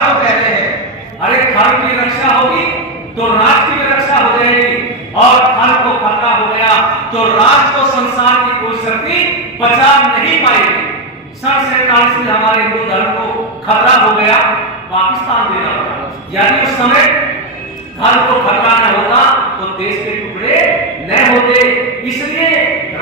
कहते हैं अरे धर्म की रक्षा होगी तो राष्ट्र की रक्षा हो जाएगी, और धर्म को खतरा हो गया तो राष्ट्र को संसार की कोई शक्ति बचा नहीं पाएगी। 47 में हमारे हिंदू धर्म को खतरा हो गया, पाकिस्तान देना पड़ा। यानी उस समय धर्म को खतरा न होता तो देश के टुकड़े न होते। इसलिए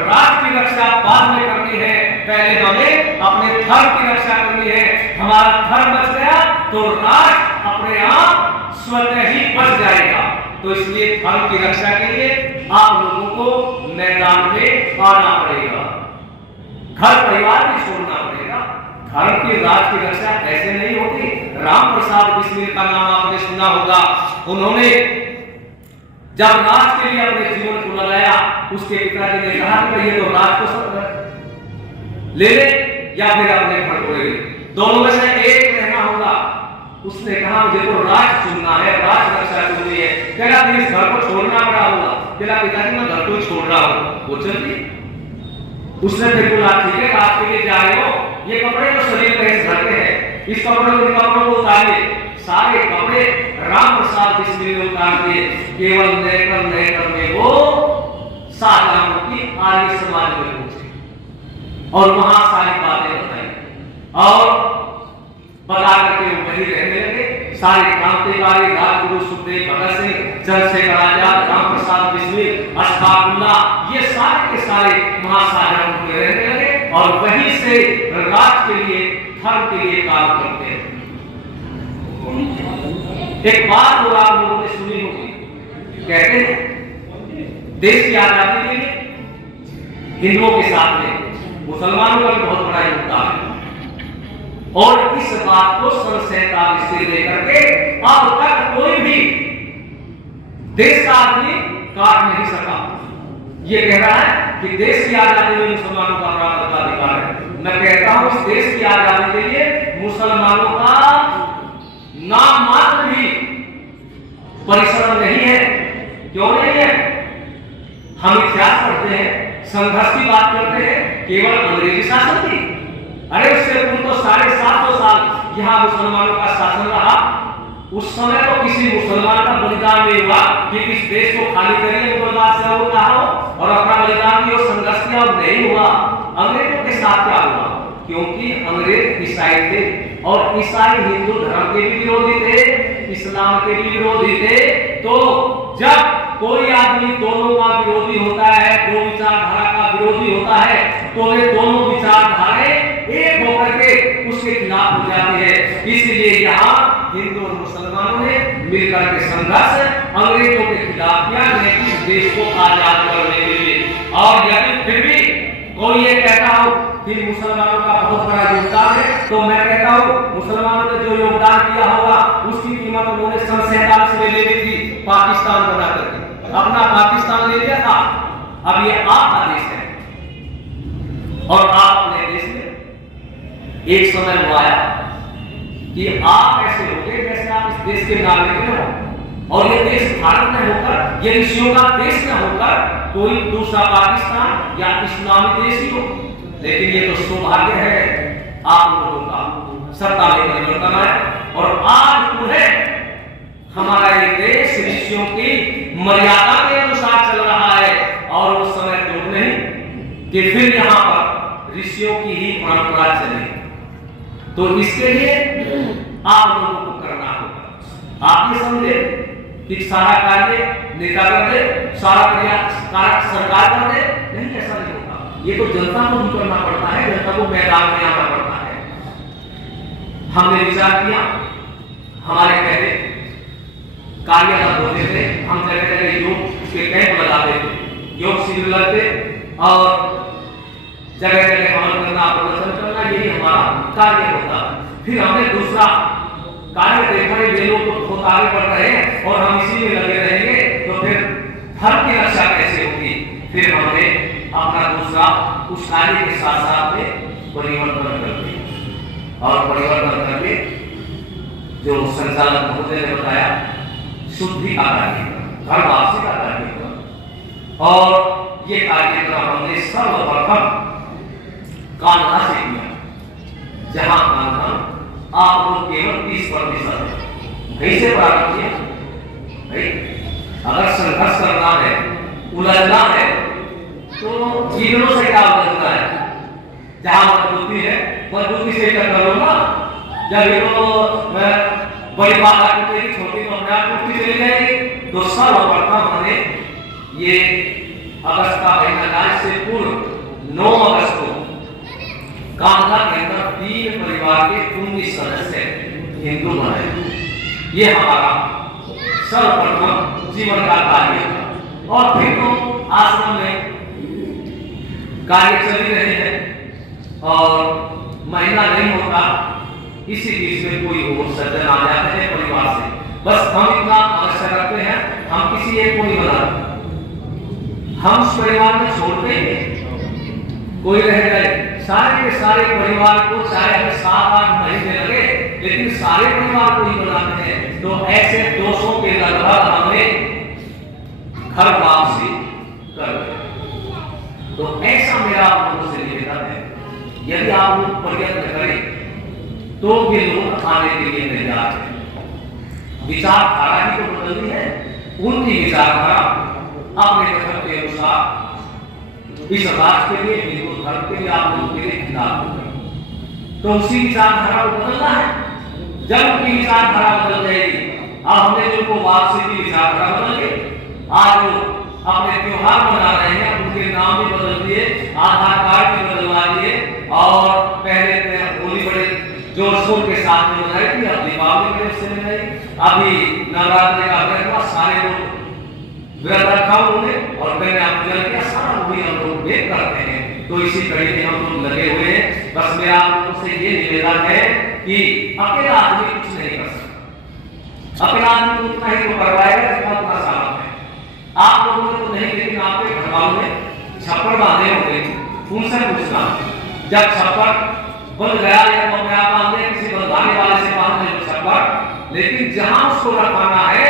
राष्ट्र की रक्षा बाद में करनी है, पहले हमें अपने धर्म की रक्षा करनी है। हमारा धर्म बच गया तो राष्ट्र अपने आप स्वतः ही बच जाएगा। तो इसलिए धर्म की रक्षा के लिए आप लोगों को मैदान में आना पड़ेगा, घर परिवार भी छोड़ना पड़ेगा। धर्म की राष्ट्र की रक्षा ऐसे नहीं होती। राम प्रसाद बिस्मिल का नाम आपने सुना होगा। उन्होंने जब राष्ट्र के लिए अपने जीवन को लगाया, उसके पिताजी ने कहा कि ये तो राष्ट्र को ले ले या फिर अपने घर को ले ले, दोनों में से एक रहना होगा। उसने कहा मुझे तो राष्ट्र चुनना है, राष्ट्र रक्षा चुननी है। कहला फिर इस घर को छोड़ना पड़ा होगा। कहला पिताजी मैं घर को छोड़ रहा हूँ। वो चल दी। उसने फिर बोला ठीक है रात के लिए जा रहे हो, ये कपड़े तो शरीर में इस घर के हैं, इस कपड़ों को उतारिए। सारे कपड़े राम प्रसाद बिस्मिल ने उतार दिए। केवल नेकर में वो शाहजहां की आर्य समाज में पहुंचे और वहां सारी बातें बताई और बता करके वो वही रहने लगे। सारे क्रांतिकारी राजगुरु सुखदेव भगत सिंह, चंद्रशेखर आजाद, राम प्रसाद बिस्मिल, अशफाकुल्लाह, ये सारे के सारे महासागर में रहने लगे और वहीं से राष्ट्र के लिए, धर्म के लिए काम करते हैं। एक बात जो आप लोगों ने सुनी होगी, कहते हैं देश की आजादी के लिए हिंदुओं के साथ में मुसलमानों का भी बहुत बड़ा योगदान है। और इस बात को 47 से लेकर के अब तक कोई भी देश का आदमी काट नहीं सका। ये कह रहा है कि देश की आजादी में मुसलमानों का बड़ा अधिकार है। मैं कहता हूं इस देश की आजादी के लिए मुसलमानों का नाम मात्र भी परिश्रम नहीं है। क्यों नहीं है? हम इतिहास पढ़ते हैं, संघर्ष की बात करते हैं, केवल अंग्रेजी शासन थी। अरे उससे पूर्व तो 750 साल यहाँ मुसलमानों का शासन रहा। उस समय तो किसी मुसलमान का बलिदान नहीं हुआ कि इस देश को खाली करिए, मुगल से वो कहा हो और अपना बलिदान दिया, संघर्ष किया, नहीं हुआ। अंग्रेजों के साथ क्या हुआ? क्योंकि अंग्रेज ईसाई थे और ईसाई हिंदू धर्म के भी विरोधी थे, इस्लाम के भी विरोधी थे। तो जब कोई आदमी दोनों का विरोधी होता है, दो विचारधारा का विरोधी होता है, तो वे दोनों विचारधाराएं एक होकर के उसके खिलाफ हो जाती है। इसलिए यहाँ हिंदू और मुसलमानों ने मिलकर के संघर्ष अंग्रेजों के खिलाफ किया, इस देश को आजाद करने के लिए। और यदि फिर भी कोई ये कहता हो कि मुसलमानों का बहुत बड़ा योगदान है, तो मैं कहता हूँ मुसलमानों ने जो योगदान किया होगा उसकी कीमत उन्होंने 47 में ले ली थी, पाकिस्तान बना करके अपना पाकिस्तान ले लिया था। अब ये आपका देश है और आप अपने देश में एक समय वो आया कि आप ऐसे होंगे जैसे आप इस देश के नागरिक हो और ये देश भारत में होकर, ये ऋषियों का देश में होकर कोई दूसरा पाकिस्तान या इस्लामी देश ही हो। लेकिन ये तो सौभाग्य है आप लोगों का, सत्ता में परिवर्तन है और आज उन्हें हमारा ये देश ऋषियों की मर्यादा के अनुसार चल रहा है। और उस समय दूर नहीं कि फिर यहाँ पर ऋषियों की ही परंपरा चले। तो इसके लिए आप लोगों को करना होगा। आप ये समझे कि सारा कार्य नेता कर दे, सारा कार्य सरकार कर दे, नहीं, ऐसा नहीं होता। ये तो जनता को भी करना पड़ता है, जनता को मैदान में आना पड़ता है। हमने विचार किया, हमारे पहले कार्यरत होते थे, हम जगह जगह योग के कैंप लगाते थे, योग शिविर लगते और जगह जगह अमल करना, प्रदर्शन करना, यही हमारा कार्य होता। फिर हमने दूसरा कार्य देखा ये लोग तो बहुत आगे बढ़ रहे हैं और हम इसी में लगे रहेंगे तो फिर धर्म की रक्षा कैसे होगी। फिर हमने अपना दूसरा उस कार्य के साथ साथ में परिवर्तन कर दिया और परिवर्तन करके जो संचालक महोदय ने बताया शुद्धि का कार्यक्रम, घर वापसी का कार्यक्रम, और ये कार्यक्रम हमने सर्वप्रथम कान्हा से किया, जहां कान्हा आप लोग केवल 30%। कैसे प्रारंभ किया भाई? अगर संघर्ष करना है, उलझना है, तो जीवनों से क्या उलझना है? जहां मजबूती है मजबूती से कर लो ना। जब ये बड़ी बात आती छोटी तो अपने आप टूटती चली जाएगी। तो सर्वप्रथम हमें ये अगस्त का महीना से पूर्व 9 अगस्त को कांधा के अंदर 3 परिवार के 19 सदस्य हिंदू बनाए। ये हमारा सर्वप्रथम जीवन का कार्य है। और फिर तो आश्रम में कार्य चल ही रहे हैं और महीना नहीं होता इसी बीच में कोई और सज्जन आ जाते हैं परिवार से। बस हम इतना अवश्य रखते हैं, हम किसी एक को नहीं बनाते, हम उस परिवार में छोड़ते ही कोई रह जाए। सारे के सारे परिवार को चाहे हमें 7-8 महीने लगे, लेकिन सारे परिवार को ही बनाते हैं। तो ऐसे 200 के लगभग हमने घर वापसी कर दिया। तो ऐसा मेरा आप लोगों से निवेदन है, यदि आप लोग प्रयत्न करें तो भी लोग आने के लिए तैयार हैं। विचारधारा ही तो बदलनी है, उनकी विचारधारा अपने धर्म के अनुसार इस राष्ट्र के लिए, हिंदू धर्म के लिए, आप लोगों के लिए खिलाफ हो गई। तो उसी विचारधारा को बदलना है। जब उनकी विचारधारा बदल जाएगी, अब हमने जो को वापसी की विचारधारा बदल गई। आज वो अपने त्योहार मना रहे हैं, उनके नाम भी बदल दिए, आधार कार्ड भी बदलवा दिए। और पहले होली बड़े जोर शोर के साथ में मनाई थी, अब दीपावली बड़े उससे मनाई। अभी नवरात्रि का व्रत हुआ, सारे लोग व्रत रखा उन्होंने और कन्या पूजन किया, सारा वही हम लोग देख करते हैं। तो इसी कड़ी में हम लोग लगे हुए हैं। बस मेरा आप लोगों से ये निवेदन है कि अकेला आदमी कुछ नहीं कर सकता। अकेला आदमी उतना ही तो करवाएगा जितना उतना सामर्थ्य है। आप लोगों ने तो नहीं, लेकिन आपके घर वालों ने छप्पर बांधे होंगे, उनसे पूछना जब छप्पर बन गया या तो अपने आप बांधे, किसी बंधाने वाले से बांधे जो छप्पर, लेकिन जहां उसको रखना है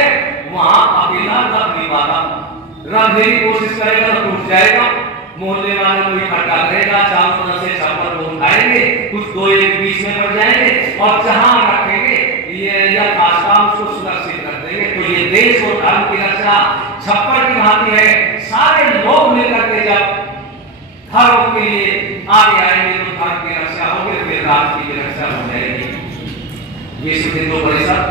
वहां अकेला रख नहीं पाता। रखने की कोशिश करेगा तो टूट जाएगा, मोहल्ले वाले को इकट्ठा करेगा, चारों तरफ से छप्पर को उठाएंगे, कुछ दो एक बीच में पड़ जाएंगे और जहां रखेंगे ये या आसपास उसको सुरक्षित रख देंगे। तो ये देश और धर्म की रक्षा छप्पर की भांति है। सारे लोग मिलकर के जब धर्म के लिए आगे आएंगे तो धर्म की रक्षा होगी, फिर राष्ट्र की रक्षा हो जाएगी। विश्व हिंदू परिषद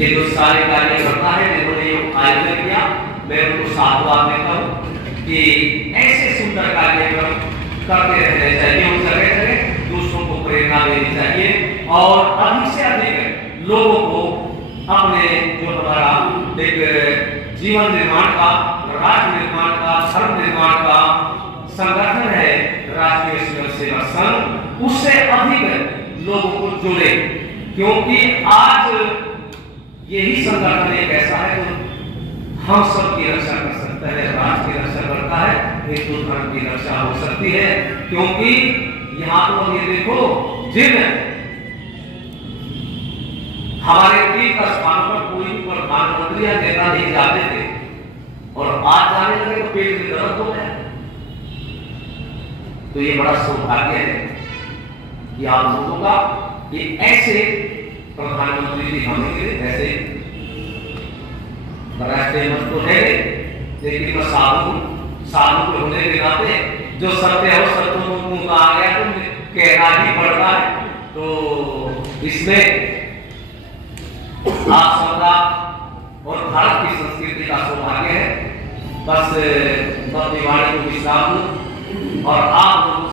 ये जो सारे कार्य करता है, जिन्होंने ये आयोजन किया, मैं उनको साधुवाद देता हूँ कि ऐसे सुंदर कार्यक्रम करते रहने चाहिए और जगह जगह दूसरों को प्रेरणा देनी चाहिए और अधिक से अधिक लोगों को अपने जो हमारा एक जीवन निर्माण का, राष्ट्र निर्माण का, धर्म निर्माण का संगठन है राष्ट्रीय स्वयं सेवक संघ, उससे अधिक लोगों को जुड़े। क्योंकि आज यही संगठन एक ऐसा है जो हम सब की रक्षा कर सकता है, राष्ट्र की रक्षा करता है, हिंदू धर्म की रक्षा हो सकती है। क्योंकि यहाँ तो ये देखो, जिन हमारे तीर्थ स्थानों पर कोई प्रधानमंत्री या नेता नहीं जाते थे और आज जाने लगे तो पेट में दर्द हो गया। तो ये बड़ा सौभाग्य है कि आप लोगों का ये ऐसे प्रधानमंत्री जी हमें मिले, ऐसे राष्ट्रीय मंच तो है, लेकिन मैं साधु के होने के नाते जो सत्य है सत्य मुंह का आ गया तो कहना ही पड़ता है। तो इसमें आप सबका और भारत की संस्कृति का सौभाग्य है। बस दिवाली को विश्राम और आप